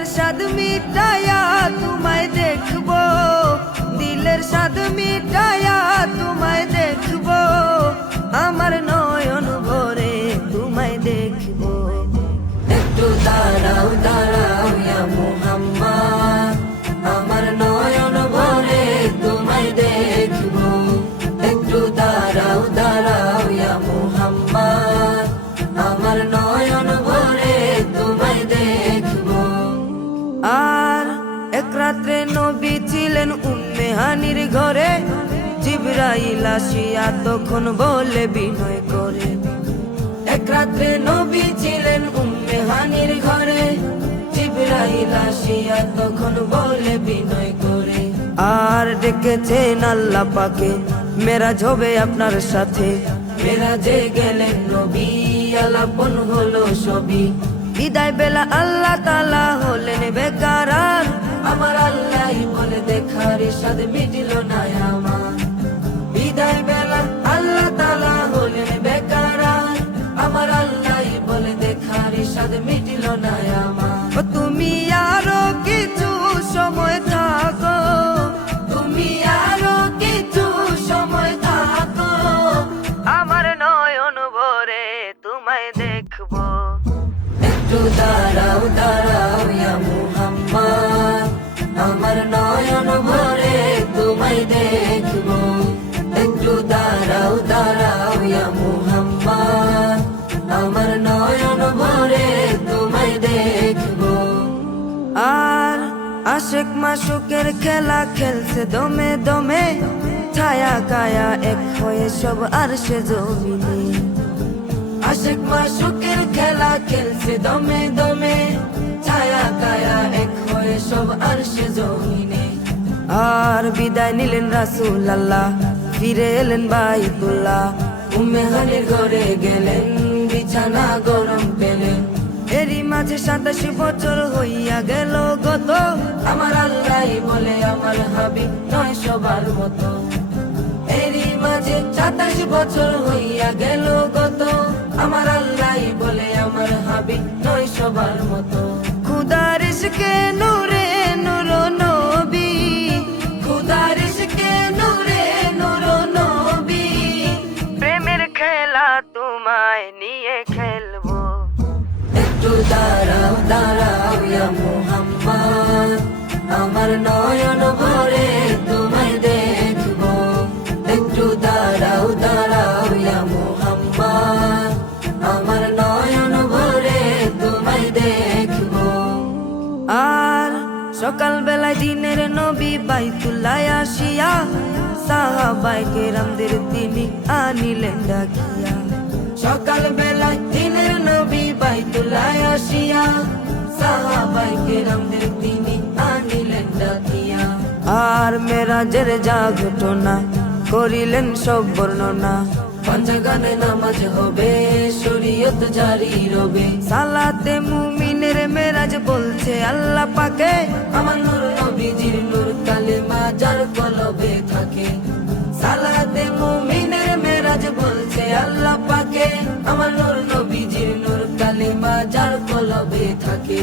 দিলের স্বাদ মিটায়া তোমায় দেখবো, দিলের স্বাদ মিটায়া তোমায় দেখবো, আমার নয়ন ভরে তোমায় দেখবো। একটু দাঁড়াও দাঁড়াও ইয়া মুহাম্মদ, আমার নয়ন ভরে তোমায় দেখবো। একটু দাঁড়াও দাঁড়াও ইয়া মুহাম্মদ, আমার নয়ন ভরে তোমায় দেখবো। আর এক রাত্রে নবী ছিলেন উম্মে হানির ঘরে, জিবরাইল আসিয়া তখন বলে বিনয় করে। এক রাত্রে নবী ছিলেন উম্মে হানির ঘরে, জিবরাইল আসিয়া তখন বলে বিনয় করে। আর ডেকেছেন আল্লাহ পাকে, মেরাজ হবে আপনার সাথে। মেরাজে গেলেন নবী, আলাপন হলো সবই। বিদায় বেলা আল্লাহ তাআলা হলেন বেকারার, আমার আল্লাহই বলে দেখার স্বাদ মিটিল না আমার। বিদায় বেলা আল্লাহ তাআলা হলেন বেকারার, আমার আল্লাহই বলে দেখার স্বাদ মিটিল না আমার। তুমি আরো কিছু সময় থাকো, তুমি আরো কিছু সময় থাকো, আমার নয়ন ভরে তোমায় দেখবো। একটু দাঁড়াও দাঁড়াও ইয়া মুহাম্মদ, আমার নয়ন ভরে তোমায় দেখবো। একটু দাঁড়াও দাঁড়াও ইয়া মুহাম্মদ, আমার নয়ন ভরে তোমায় দেখবো। আর আশিক মাশুকের খেলা খেলছে দমে দমে, ছায়া কায়া এক হয়ে সব আরশে জমিনে। আশিক মাশুকের খেলা খেলছে দমে দমে, ছায়া কায়া এক হয়ে সব আরশে জমিনে। আর বিদায় নিলেন রাসূল আল্লাহ, ফিরে এলেন বাইতুল্লাহ। উম্মে হানির ঘরে গেলেন, বিছানা গরম পেলেন। এরই মাঝে 27 বছর হইয়া গেল গত, আমার আল্লাহই বলে আমার হাবিব নয় সবার মতো। এরই মাঝে 27 বছর হইয়া গেল গত, আমার আল্লাহই বলে আমার হাবিব নয় সবার মতো। খুদার ইশকে নূরে নূর নবী, খুদার ইশকে নূরে নূর নবী, প্রেমের খেলা তোমায় নিয়ে খেলবো। একটু দাঁড়াও দাঁড়াও ইয়া মুহাম্মদ, আমার নয়ন ভরে তোমায় দেখবো। একটু দাঁড়াও দাঁড়াও ইয়া মুহাম্মদ, আমার নয়ন ভরে তোমায় দেখবো। আর সকাল বেলায় দিনের নবী বাইতুল্লাহ আসিয়া, সাহাবায়ে কেরামদের তিনি আনিলেন ডাকিয়া। সকাল বেলায় দিনের নবী বাইতুল্লাহ আসিয়া, সাহাবায়ে কেরামদের তিনি আনিলেন ডাকিয়া। আর মেরাজের যা ঘটনা করিলেন সব বর্ণনা, পাঞ্জাগানে নামাজ হবে, শরীয়ত জারি রবে। সালাতে মুমিনের মেরাজ বলছে আল্লাহ পাকে, আমার নূর নবীজির নূর কালেমা যার কলবে থাকে। সালাতে মুমিনের মেরাজ বলছে আল্লাহ পাকে, আমার নূর নবীজির নূর কালেমা যার কলবে থাকে।